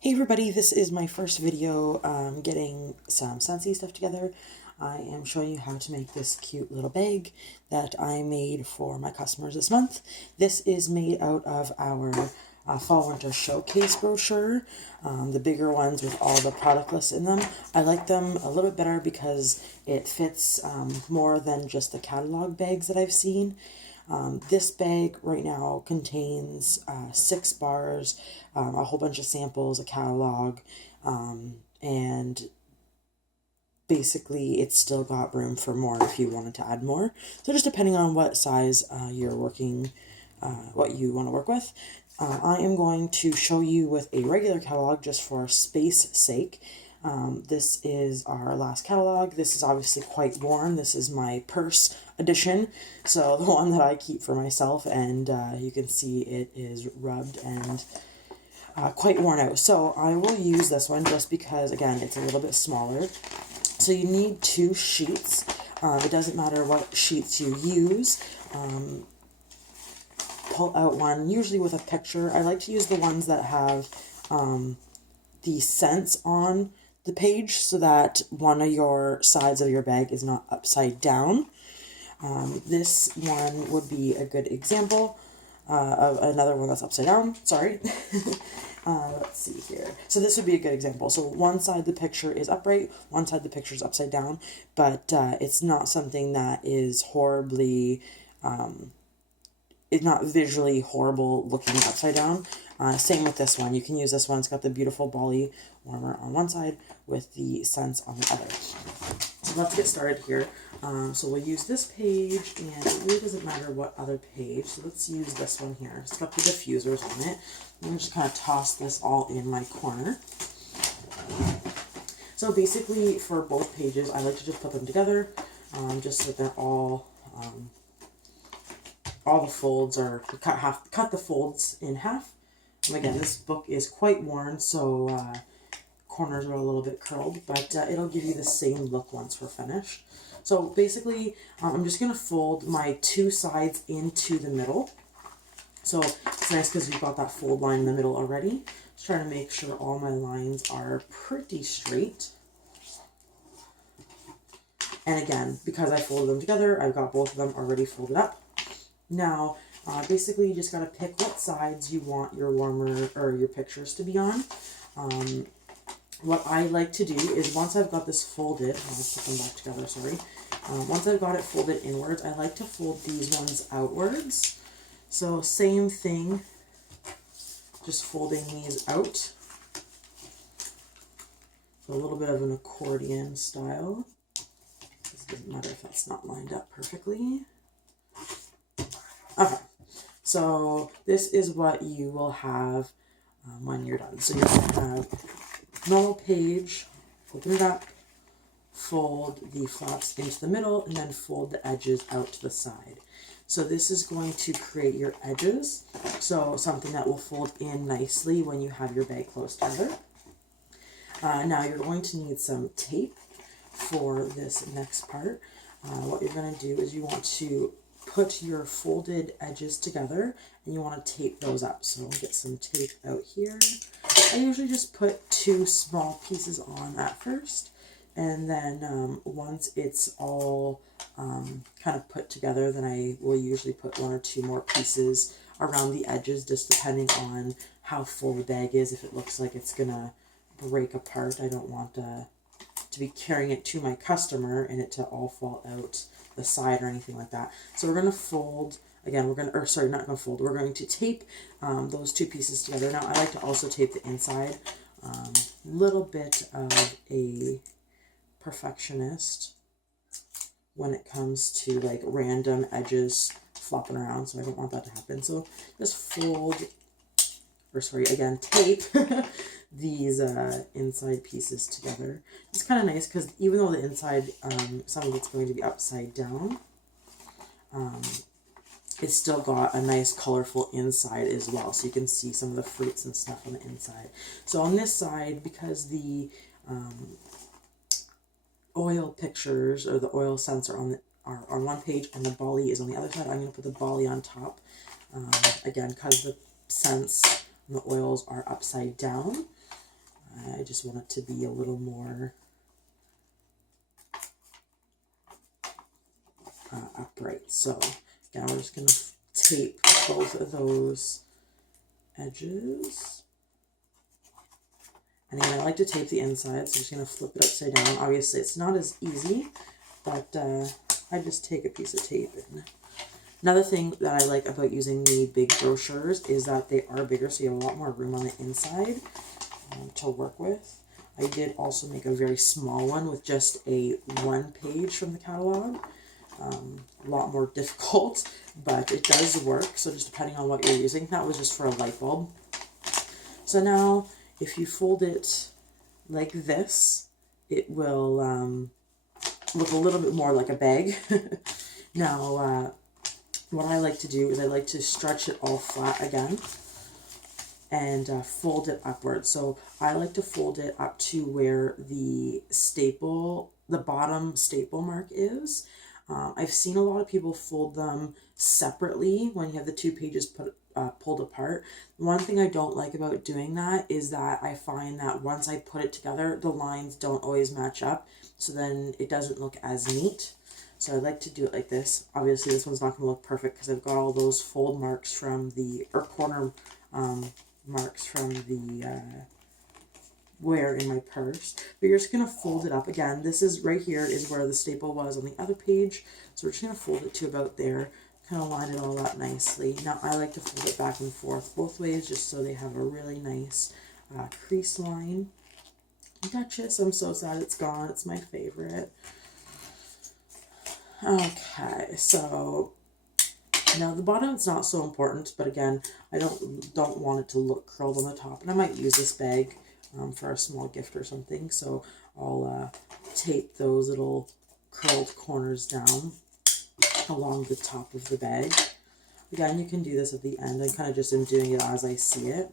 Hey everybody, this is my first video getting some Scentsy stuff together. I am showing you how to make this cute little bag that I made for my customers this month. This is made out of our Fall Winter Showcase brochure, the bigger ones with all the product lists in them. I like them a little bit better because it fits more than just the catalog bags that I've seen. This bag right now contains 6 bars, a whole bunch of samples, a catalog, and basically it's still got room for more if you wanted to add more. So just depending on what size you're working, what you want to work with. I am going to show you with a regular catalog just for space sake. This is our last catalog. This is obviously quite worn. This is my purse edition, so the one that I keep for myself, and you can see it is rubbed and quite worn out. So I will use this one just because, again, it's a little bit smaller. So you need 2 sheets. It doesn't matter what sheets you use. Pull out one, usually with a picture. I like to use the ones that have the scents on the page so that one of your sides of your bag is not upside down. This one would be a good example of another one that's upside down. Sorry. Let's see here. So this would be a good example. So one side the picture is upright, one side the picture is upside down, but it's not something that is horribly, it's not visually horrible looking upside down. Same with this one. You can use this one. It's got the beautiful Bali warmer on one side with the scents on the other. So let's get started here. So we'll use this page, and it really doesn't matter what other page. So let's use this one here. It's got the diffusers on it. I'm going to just kind of toss this all in my corner. So basically for both pages, I like to just put them together just so they're all the folds are cut the folds in half. And again, this book is quite worn, so corners are a little bit curled, but it'll give you the same look once we're finished. So basically, I'm just going to fold my 2 sides into the middle. So it's nice because we've got that fold line in the middle already. Just trying to make sure all my lines are pretty straight. And again, because I folded them together, I've got both of them already folded up. Now, basically you just got to pick what sides you want your warmer or your pictures to be on. What I like to do is once I've got this folded, I'll put them back together, sorry. Once I've got it folded inwards, I like to fold these ones outwards. So same thing, just folding these out. A little bit of an accordion style. It doesn't matter if that's not lined up perfectly. Okay, so this is what you will have when you're done. So you're going to have normal page, open it up, fold the flaps into the middle, and then fold the edges out to the side. So this is going to create your edges, so something that will fold in nicely when you have your bag close together. Now you're going to need some tape for this next part. What you're going to do is you want to put your folded edges together and you want to tape those up. So I'll get some tape out here. I usually just put 2 small pieces on at first, and then once it's all kind of put together, then I will usually put 1 or 2 more pieces around the edges, just depending on how full the bag is. If it looks like it's gonna break apart, I don't want to be carrying it to my customer and it to all fall out the side or anything like that. So we're going to fold, again, we're going to tape those 2 pieces together. Now I like to also tape the inside. Little bit of a perfectionist when it comes to like random edges flopping around, so I don't want that to happen. So just tape these inside pieces together. It's kind of nice because even though the inside, some of it's going to be upside down, it's still got a nice colorful inside as well, so you can see some of the fruits and stuff on the inside. So on this side, because the oil pictures or the oil scents are on one page and the Bali is on the other side, I'm going to put the Bali on top. Again, because the scents and the oils are upside down. I just want it to be a little more upright. So now we're just going to tape both of those edges. And again, I like to tape the inside, so I'm just going to flip it upside down. Obviously, it's not as easy, but I just take a piece of tape. And another thing that I like about using the big brochures is that they are bigger, so you have a lot more room on the inside to work with. I did also make a very small one with just a 1 page from the catalog. A lot more difficult, but it does work, so just depending on what you're using. That was just for a light bulb. So now, if you fold it like this, it will look a little bit more like a bag. Now, what I like to do is I like to stretch it all flat again and fold it upwards. So I like to fold it up to where the bottom staple mark is. I've seen a lot of people fold them separately when you have the 2 pages pulled apart. One thing I don't like about doing that is that I find that once I put it together, the lines don't always match up, so then it doesn't look as neat. So I like to do it like this. Obviously this one's not going to look perfect because I've got all those fold marks from or corner marks from the wear in my purse. But you're just going to fold it up. Again, this is right here is where the staple was on the other page. So we're just going to fold it to about there. Kind of line it all up nicely. Now I like to fold it back and forth both ways just so they have a really nice crease line. Duchess, I'm so sad it's gone. It's my favorite. Okay, so now the bottom it's not so important, but again, I don't want it to look curled on the top, and I might use this bag for a small gift or something. So I'll tape those little curled corners down along the top of the bag. Again, you can do this at the end. I kind of just am doing it as I see it.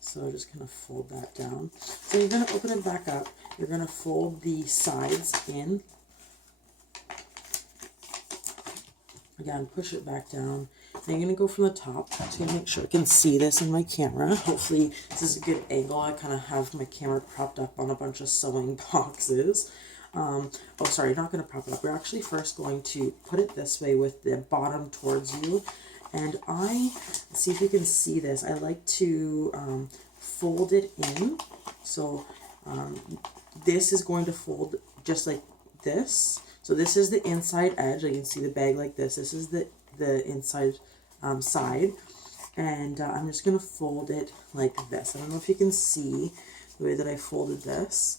So I'm just going to fold that down. So you're going to open it back up. You're going to fold the sides in. Again, push it back down. And you're going to go from the top. So make sure I can see this in my camera. Hopefully this is a good angle. I kind of have my camera propped up on a bunch of sewing boxes. Oh, sorry, not going to prop it up. We're actually first going to put it this way with the bottom towards you. And see if you can see this. I like to fold it in. So this is going to fold just like this. So this is the inside edge. You can see the bag like this. This is the inside side. And I'm just going to fold it like this. I don't know if you can see the way that I folded this.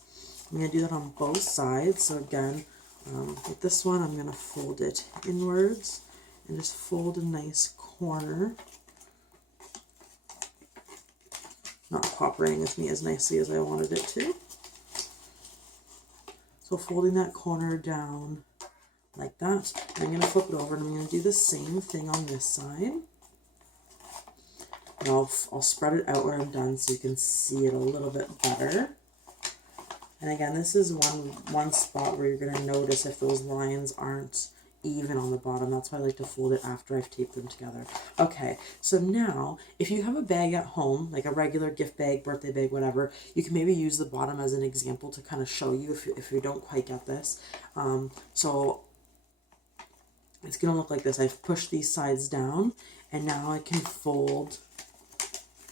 I'm going to do that on both sides. So again, with this one, I'm going to fold it inwards and just fold a nice corner. Not cooperating with me as nicely as I wanted it to. So folding that corner down like that. And I'm going to flip it over and I'm going to do the same thing on this side. And I'll spread it out where I'm done so you can see it a little bit better. And again, this is one spot where you're going to notice if those lines aren't even on the bottom. That's why I like to fold it after I've taped them together. Okay, so now if you have a bag at home, like a regular gift bag, birthday bag, whatever, you can maybe use the bottom as an example to kind of show you if you don't quite get this. So it's going to look like this. I've pushed these sides down and now I can fold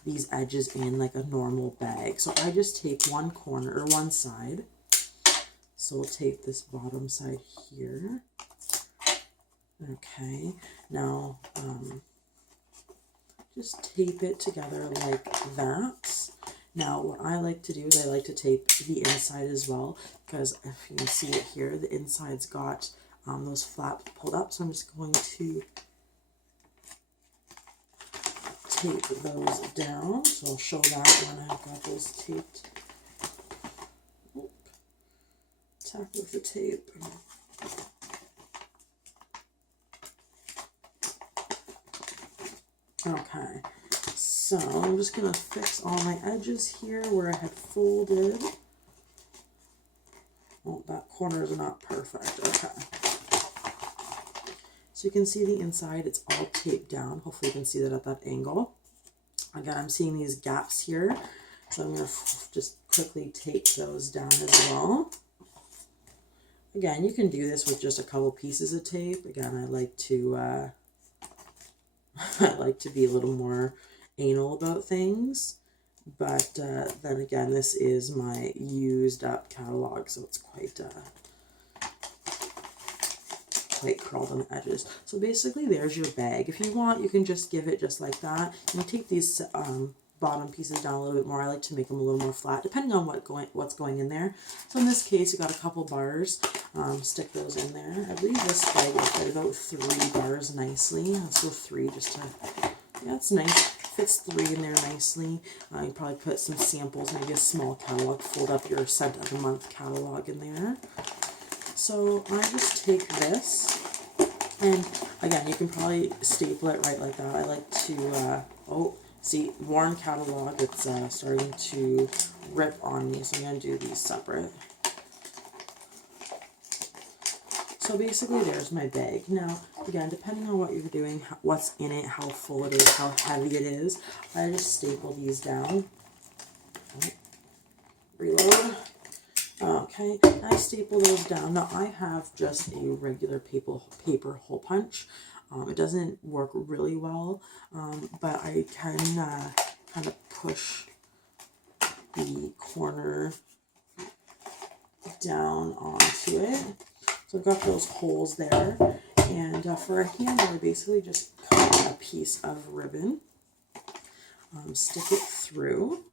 these edges in like a normal bag. So I just tape one corner or one side. So we'll tape this bottom side here. Okay, now just tape it together like that. Now what I like to do is I like to tape the inside as well, because if you can see it here, the inside's got those flaps pulled up. So I'm just going to tape those down. So I'll show that when I've got those taped. Oop. Tap with the tape. Okay, so I'm just going to fix all my edges here where I had folded. Oh, that corner is not perfect. Okay. So you can see the inside, it's all taped down. Hopefully you can see that at that angle. Again, I'm seeing these gaps here. So I'm going to just quickly tape those down as well. Again, you can do this with just a couple pieces of tape. Again, I like to I like to be a little more anal about things. But then again, this is my used up catalog, so it's quite curled on the edges. So basically, there's your bag. If you want, you can just give it just like that. And take these bottom pieces down a little bit more. I like to make them a little more flat, depending on what's going in there. So in this case, you got a couple bars. Stick those in there. I believe this bag will fit about 3 bars nicely. Let's go 3 just to, yeah, it's nice. Fits 3 in there nicely. You probably put some samples, maybe a small catalog. Fold up your scent of the month catalog in there. So I just take this, and again, you can probably staple it right like that. I like to, oh, see, worn catalog, it's starting to rip on me, so I'm going to do these separate. So basically, there's my bag. Now, again, depending on what you're doing, what's in it, how full it is, how heavy it is, I just staple these down. Reload. Okay, I staple those down. Now, I have just a regular paper hole punch. It doesn't work really well, but I can kind of push the corner down onto it. So I've got those holes there, and for a handle, I basically just cut a piece of ribbon, stick it through.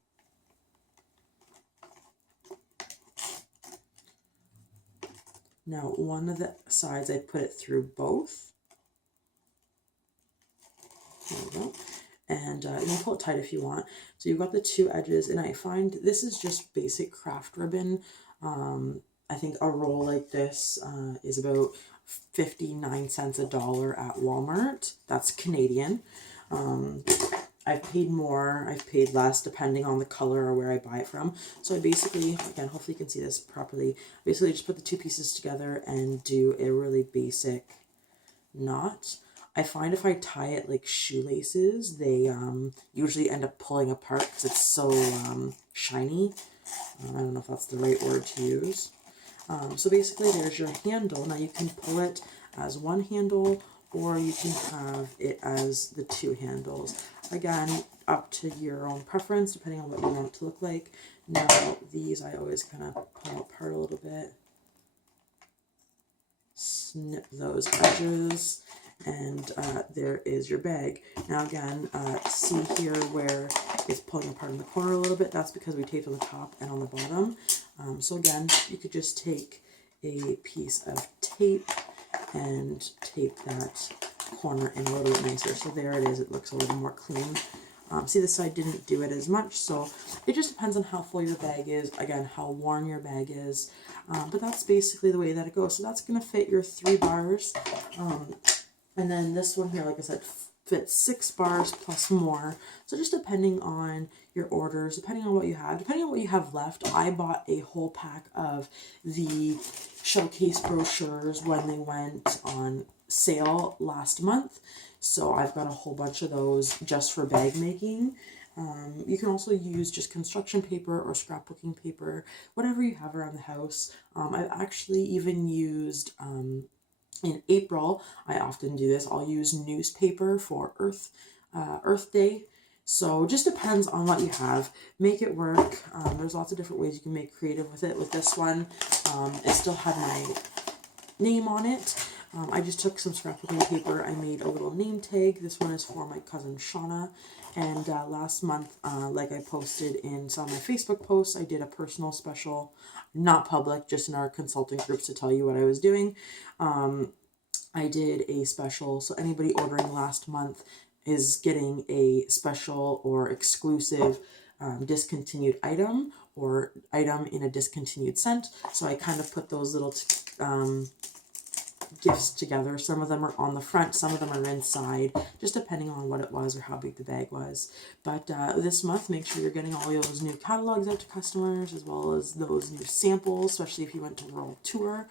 Now, one of the sides, I put it through both. There we go. And you can pull it tight if you want. So you've got the 2 edges, and I find this is just basic craft ribbon. I think a roll like this is about 59 cents $1 at Walmart. That's Canadian. I've paid more, I've paid less, depending on the color or where I buy it from. So I basically, again, hopefully you can see this properly, basically just put the 2 pieces together and do a really basic knot. I find if I tie it like shoelaces, they usually end up pulling apart because it's so shiny. I don't know if that's the right word to use. So basically there's your handle. Now you can pull it as one handle, or you can have it as the 2 handles. Again, up to your own preference, depending on what you want it to look like. Now, these I always kind of pull apart a little bit. Snip those edges, and there is your bag. Now again, see here where it's pulling apart in the corner a little bit. That's because we taped on the top and on the bottom. So again, you could just take a piece of tape and tape that corner in a little bit nicer. So there it is. It looks a little more clean. See, this side didn't do it as much, so it just depends on how full your bag is, again, how worn your bag is, but that's basically the way that it goes. So that's going to fit your 3 bars, and then this one here, like I said, fits 6 bars plus more. So just depending on your orders, depending on what you have left. I bought a whole pack of the showcase brochures when they went on sale last month. So I've got a whole bunch of those just for bag making. You can also use just construction paper or scrapbooking paper, whatever you have around the house. I've actually even used, in April, I often do this, I'll use newspaper for Earth Day. So it just depends on what you have. Make it work. There's lots of different ways you can make creative with it. With this one, it still had my name on it. I just took some scrapbooking paper. I made a little name tag. This one is for my cousin Shauna. And last month, like I posted in some of my Facebook posts, I did a personal special, not public, just in our consulting groups to tell you what I was doing. I did a special, so anybody ordering last month is getting a special or exclusive discontinued item or item in a discontinued scent. So I kind of put those little gifts together. Some of them are on the front, some of them are inside, just depending on what it was or how big the bag was. But this month, make sure you're getting all those new catalogs out to customers, as well as those new samples, especially if you went to World Tour.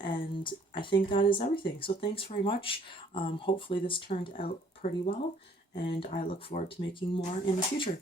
And I think that is everything. So thanks very much. Hopefully this turned out pretty well, and I look forward to making more in the future.